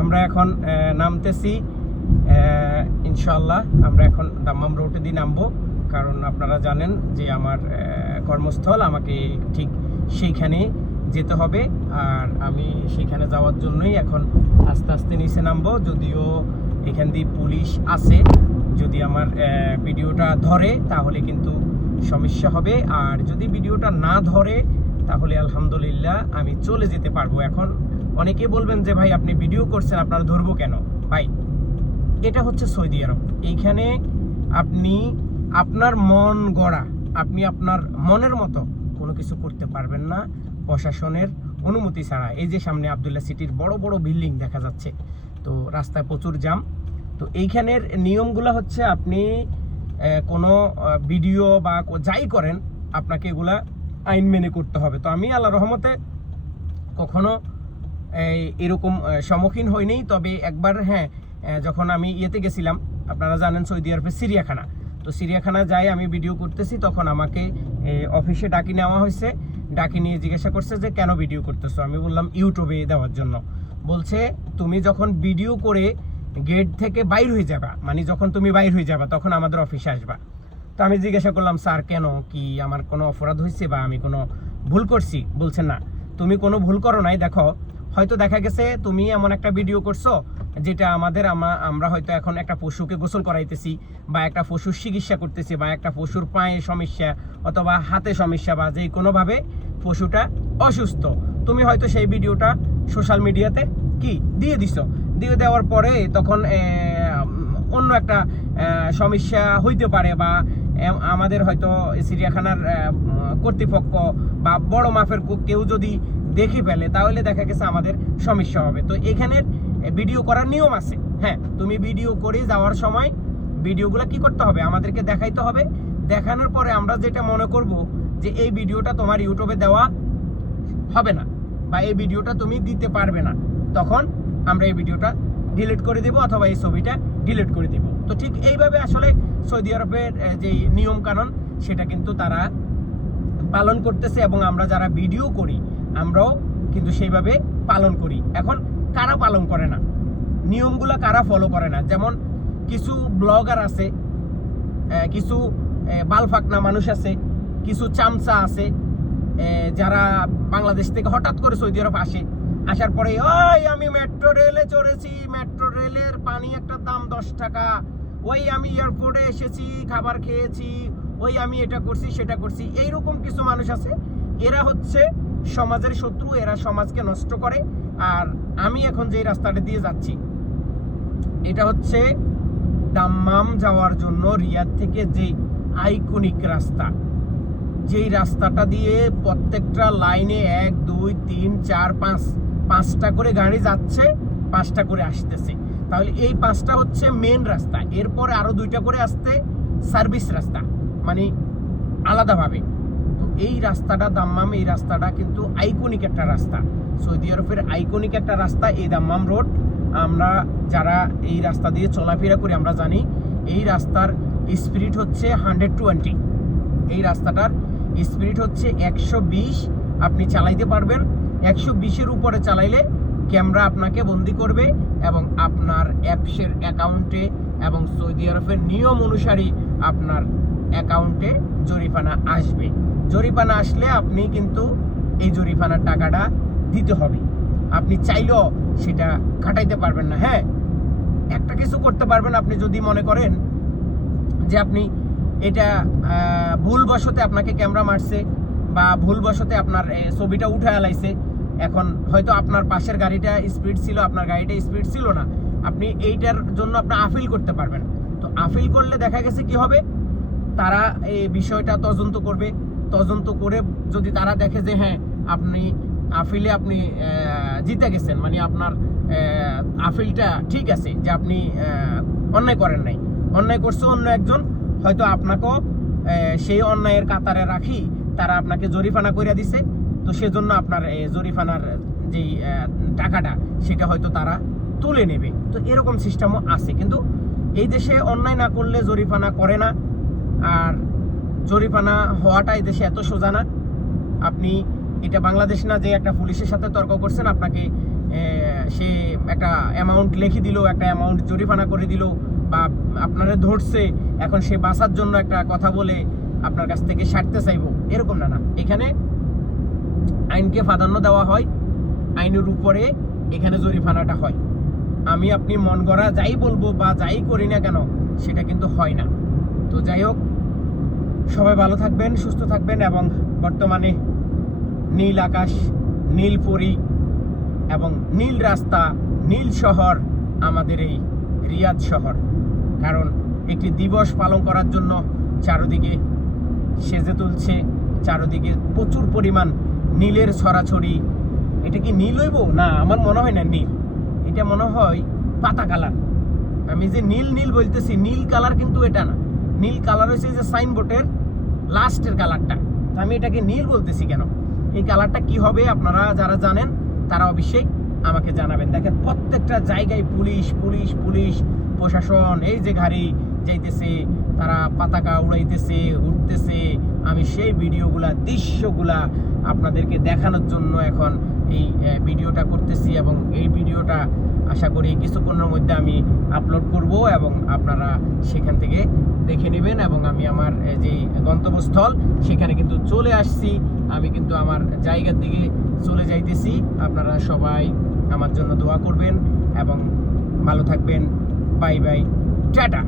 আমরা এখন নামতেছি ইনশাল্লাহ আমরা এখন দাম্মাম রোডে দিয়ে নামবো। কারণ আপনারা জানেন যে আমার কর্মস্থল আমাকে ঠিক সেইখানে যেতে হবে। আর আমি সেখানে যাওয়ার জন্যই এখন আস্তে আস্তে নিচে নামবো। যদিও এখান দিয়ে পুলিশ আছে, যদি আমার ভিডিওটা ধরে তাহলে কিন্তু সমস্যা হবে। আর যদি ভিডিওটা না ধরে তাহলে আলহামদুলিল্লাহ আমি চলে যেতে পারব এখন। অনেকে বলবেন যে, ভাই, আপনি ভিডিও করছেন, আপনার ধরবো কেন? ভাই, এটা হচ্ছে সৌদি আরব। এইখানে আপনি আপনার মন গড়া, আপনি আপনার মনের মতো কোনো কিছু করতে পারবেন না প্রশাসনের অনুমতি ছাড়া। এই যে সামনে আবদুল্লাহ সিটির বড় বড় বিল্ডিং দেখা যাচ্ছে, তো রাস্তায় প্রচুর জাম তো এইখানের নিয়মগুলো হচ্ছে আপনি কোনো ভিডিও বা যাই করেন, আপনাকে এগুলা আইন মেনে করতে হবে। তো আমি আল্লাহ রহমতে কখনো এরকম সম্মুখীন হয়নি। তবে একবার হ্যাঁ যখন আমি ইয়েতে গেছিলাম, আপনারা জানেন সৌদি আরবের সিরিয়াখানা। তো সিরিয়াখানা যাই আমি ভিডিও করতেছি, তখন আমাকে অফিসে ডাকি নেওয়া হয়েছে। ডাকি নিয়ে জিজ্ঞাসা করছে যে, কেন ভিডিও করতেছো? আমি বললাম, ইউটিউবে দেওয়ার জন্য। বলছে, তুমি যখন ভিডিও করে গেট থেকে বাইর হয়ে যাবা মানে যখন তুমি বাইর হয়ে যাবা, তখন আমাদের অফিসে আসবা। তো আমি জিজ্ঞাসা করলাম, স্যার, কেন? কি আমার কোনো অপরাধ হয়েছে বা আমি কোনো ভুল করছি? বলছে, না, তুমি কোনো ভুল করো নাই। দেখো হয়তো দেখা গেছে তুমি এমন একটা ভিডিও করছ, যেটা আমাদের আমা- আমরা হয়তো এখন একটা পশুকে গোসল করাইতেছি, বা একটা পশুর চিকিৎসা করতেছি, বা একটা পশুর পায়ে সমস্যা, অথবা হাতে সমস্যা, বা যে কোনোভাবে পশুটা অসুস্থ। তুমি হয়তো সেই ভিডিওটা সোশ্যাল মিডিয়াতে কি? দিয়ে দিছো। দিয়ে দেওয়ার পরে তখন অন্য একটা সমস্যা হইতে পারে, বা আমাদের হয়তো চিড়িয়াখানার কর্তৃপক্ষ বা বড় মাপের কেউ যদি দেখে ফেলে তাহলে দেখা গেছে আমাদের সমস্যা হবে। তো এখানের ভিডিও করার নিয়ম আছে। হ্যাঁ তুমি ভিডিও করে যাওয়ার সময় ভিডিওগুলো কি করতে হবে? আমাদেরকে দেখাইতে হবে। দেখানোর পরে আমরা যেটা মনে করব যে এই ভিডিওটা তোমার ইউটিউবে দেওয়া হবে না বা এই ভিডিওটা তুমি দিতে পারবে না তখন আমরা এই ভিডিওটা ডিলিট করে দেব অথবা এই ছবিটা ডিলিট করে দেব। তো ঠিক এইভাবে আসলে সৌদি আরবের আহ, যে নিয়ম কানুন সেটা কিন্তু তারা পালন করতেছে এবং আমরা যারা ভিডিও করি আমরাও কিন্তু সেইভাবে পালন করি। এখন কারা পালন করে না? নিয়মগুলো কারা ফলো করে না? যেমন কিছু ব্লগার আছে কিছু বালফাকনা মানুষ আছে, কিছু চামচা আছে যারা বাংলাদেশ থেকে হঠাৎ করে সৌদি আরব আসে, আসার পরে, ওই আমি মেট্রো রেলে চড়েছি মেট্রো রেলের পানি একটা দাম দশ টাকা। ওই আমি এয়ারপোর্টে এসেছি, খাবার খেয়েছি, ওই আমি এটা করছি, সেটা করছি। এইরকম কিছু মানুষ আছে, এরা হচ্ছে সমাজের শত্রু, এরা সমাজকে নষ্ট করে। আর আমি এখন যে রাস্তাটা দিয়ে যাচ্ছি, এটা হচ্ছে দাম্মাম যাওয়ার জন্য রিয়াদ থেকে যে আইকনিক রাস্তা। যেই রাস্তাটা দিয়ে প্রত্যেকটা লাইনে এক, দুই, তিন, চার, পাঁচ, পাঁচটা করে গাড়ি যাচ্ছে, পাঁচটা করে আসতেছে। তাহলে এই পাঁচটা হচ্ছে মেন রাস্তা। এরপরে আরও দুইটা করে আসতে সার্ভিস রাস্তা মানে আলাদাভাবে। এই রাস্তাটা দাম্মাম, এই রাস্তাটা কিন্তু আইকনিক একটা রাস্তা। সৌদি আরবের আইকনিক একটা রাস্তা, এই দাম্মাম রোড আমরা যারা এই রাস্তা দিয়ে চলাফেরা করি, আমরা জানি এই রাস্তার স্পিরিট হচ্ছে হান্ড্রেড টোয়েন্টি এই রাস্তাটার স্পিরিট হচ্ছে একশো বিশ। আপনি চালাইতে পারবেন। একশো বিশের উপরে চালাইলে ক্যামেরা আপনাকে বন্দি করবে এবং আপনার অ্যাপসের অ্যাকাউন্টে এবং সৌদি আরবের নিয়ম অনুসারে আপনার অ্যাকাউন্টে জরিমানা আসবে। জরিমানা আসলে আপনি কিন্তু এই জরিমানার টাকাটা দিতে হবে। আপনি চাইলেও সেটা খাটাইতে পারবেন না হ্যাঁ? একটা কিছু করতে পারবেন আপনি যদি মনে করেন যে আপনি এটা ভুলবশতে আপনাকে ক্যামেরা মারছে বা ভুলবশতে আপনার ছবিটা উঠে আলাইছে। এখন হয়তো আপনার পাশের গাড়িটা স্পিড ছিল, আপনার গাড়িটা স্পিড ছিল না। আপনি এইটার জন্য আপনি আপিল করতে পারবেন। তো আপিল করলে দেখা গেছে কি হবে? তারা এই বিষয়টা তদন্ত করবে। তদন্ত করে যদি তারা দেখে যে হ্যাঁ আপনি আপিলে আপনি জিতে গেছেন মানে আপনার আহ, আপিলটা ঠিক আছে যে আপনি অন্যায় করেন নাই। অন্যায় করছে অন্য একজন হয়তো আপনাকেও সেই অন্যায়ের কাতারে রাখি তারা আপনাকে জরিফানা করে দিছে তো সেজন্য আপনার জরিফানার যেই টাকাটা সেটা হয়তো তারা তুলে নেবে। তো এরকম সিস্টেমও আছে কিন্তু এই দেশে অন্যায় না করলে জরিফানা করে না আর জরিফানা হওয়াটা এই দেশে এত সোজা না। আপনি এটা বাংলাদেশ না যে একটা পুলিশের সাথে তর্ক করছেন, আপনাকে সে একটা অ্যামাউন্ট লিখে দিল, একটা অ্যামাউন্ট জরিমানা করে দিল বা আপনারা ধরছে, এখন সে বাঁচার জন্য একটা কথা বলে আপনার কাছ থেকে সারতে চাইব, এরকম না না। এখানে আইনকে প্রাধান্য দেওয়া হয়, আইনের উপরে এখানে জরিফানাটা হয়। আমি, আপনি মন গড়া যাই বলব বা যাই করি না কেন, সেটা কিন্তু হয় না। তো যাই হোক সবাই ভালো থাকবেন, সুস্থ থাকবেন এবং বর্তমানে নীল আকাশ, নীল পরি এবং নীল রাস্তা, নীল শহর আমাদের এই রিয়াদ শহর। কারণ একটি দিবস পালন করার জন্য চারদিকে সেজে তুলছে, চারদিকে প্রচুর পরিমাণ নীলের ছড়াছড়ি। এটা কি নীল হইব? না, আমার মনে হয় না নীল। এটা মনে হয় পাতা কালার। আমি যে নীল নীল বলতেছি, নীল কালার কিন্তু এটা না। নীল কালার হয়েছে যে সাইনবোর্ডের লাস্টের কালারটা আমি এটাকে নীল বলতেছি কেন? এই কালারটা কি হবে আপনারা যারা জানেন, তারা অবশ্যই আমাকে জানাবেন। দেখেন, প্রত্যেকটা জায়গায় পুলিশ পুলিশ পুলিশ, প্রশাসন, এই যে গাড়ি যাইতেছে, তারা পতাকা উড়াইতেছে উঠতেছে আমি সেই ভিডিওগুলা, দৃশ্যগুলা আপনাদেরকে দেখানোর জন্য এখন এই ভিডিওটা করতেছি এবং এই ভিডিওটা আশা করি কিছুক্ষণের মধ্যে আমি আপলোড করব এবং আপনারা সেখান থেকে দেখে নেবেন এবং আমি আমার যে গন্তব্যস্থল, সেখানে কিন্তু চলে আসছি। আমি কিন্তু আমার জায়গার দিকে চলে যাইতেছি। আপনারা সবাই আমার জন্য দোয়া করবেন এবং ভালো থাকবেন। Bye bye. টাটা।